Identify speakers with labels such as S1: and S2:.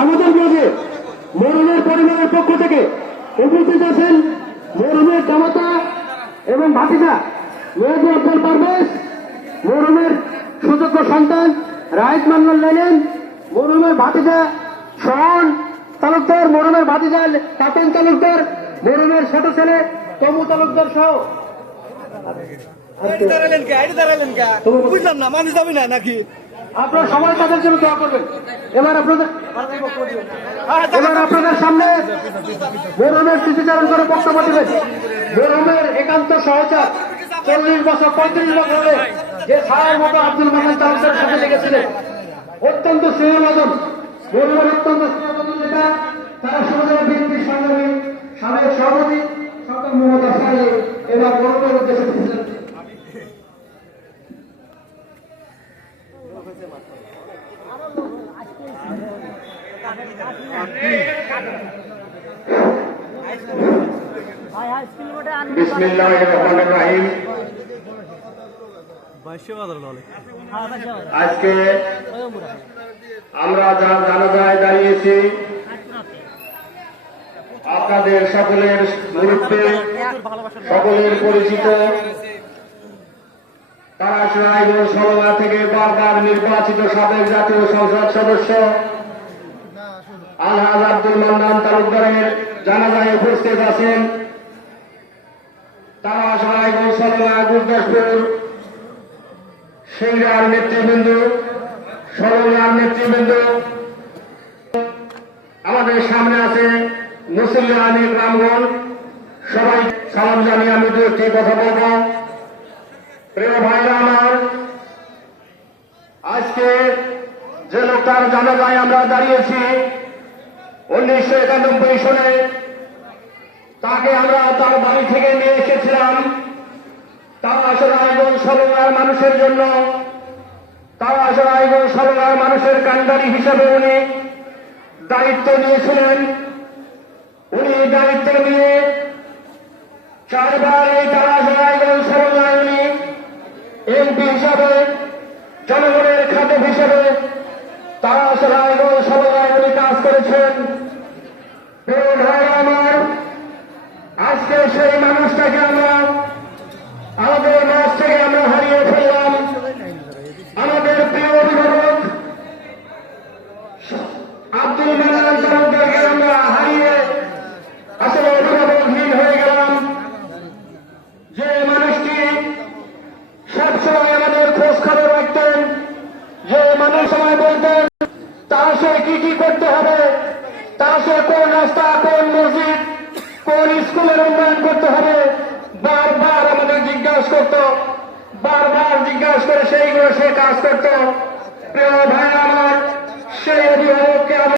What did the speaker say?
S1: আমাদের মাঝে মরুমের পরিবারের পক্ষ থেকে উপস্থিত আছেন মরুমের জামাতা এবং ভাতিজা মেহেদি আব্দুল পারভেজ মরুমের সুযোগ্য সন্তান রাইত মান্নাল লেনেন মরুমের ভাতিজা শহন তালুকদার মরুমের ভাতিজা কাপেন তালুকদার মরুমের ছোট ছেলে তমু তালুকদার সহ।
S2: দাঁড়ালেন কে? আইডি দাঁড়ালেন কে? বুঝলাম না মানুষ যাবে না নাকি?
S1: আপনারা সবাই তাদের জন্য দোয়া করবেন। এবার আপনাদের এবার আপনাদের সামনে বেরোমের স্মৃতিচারণ করে বক্তব্য দেবেন। বেরোমের একান্ত সহচার চল্লিশ বছর, পঁয়ত্রিশ বছর যে ছায়ের মতো আব্দুল মান্নান তালুকদারের সাথে লেগেছিলেন। অত্যন্ত স্নেহবাদন বেরোমের অত্যন্ত স্নেহবাদন যেটা, তারা সমাজের বিএনপির সংগ্রামী।
S3: আজকে আমরা যা জানাজায় দাঁড়িয়েছি আপনাদের সকলের মুহূর্তে সকলের পরিচিত তারা রায়গঞ্জ সভা থেকে বারবার নির্বাচিত সাবেক জাতীয় সংসদ সদস্য। আলহাজ আব্দুল তালুকদারের জানাজায় উপস্থিত আছেন। তারা গুরদাসপুর নেতৃবৃন্দ সলনার নেতৃবৃন্দ। আমাদের সামনে আছে মুসল্লি আলী সবাই সালাম জানিয়ে আমি দু একটি কথা বলব। প্রিয় ভাইরা আমার, আজকে যে লোকটার জানাজায় আমরা দাঁড়িয়েছি উনিশশো একানব্বই সনে তাকে আমরা তার বাড়ি থেকে নিয়ে এসেছিলাম। তারা আসলে আয়োজন সরকার মানুষের জন্য। তারা আসলে আয়োজন সরকার মানুষের কান্ডারি হিসেবে উনি দায়িত্ব নিয়েছিলেন। উনি দায়িত্ব নিয়ে চারবার এই তারা আয়োজন সরকার এমপি হিসাবে, জনগণের খাদ্য হিসেবে তারা আসলে আয়োজন সরকার উনি কাজ করেছেন প্রিয় ভাই আমার আজকে সেই মানুষটাকে আমরা আমাদের মাছ থেকে আমরা হারিয়ে ফেললাম আমাদের প্রিয় অভিভাবক আব্দুল মানান আমরা হারিয়ে আসলে হয়ে গেলাম। যে মানুষটি সবসময় আমাদের খোঁজ খবর রাখতেন, যে মানুষ সময় বলতেন, তার সে কি কি করতে হবে? তার সে কোন রাস্তা, কোন মসজিদ, কোন স্কুলের উন্নয়ন করতে হবে? বারবার আমাদের জিজ্ঞাসা করত, বারবার জিজ্ঞাসা করে সেইগুলো সে কাজ করত। ছেলের বিবাহকে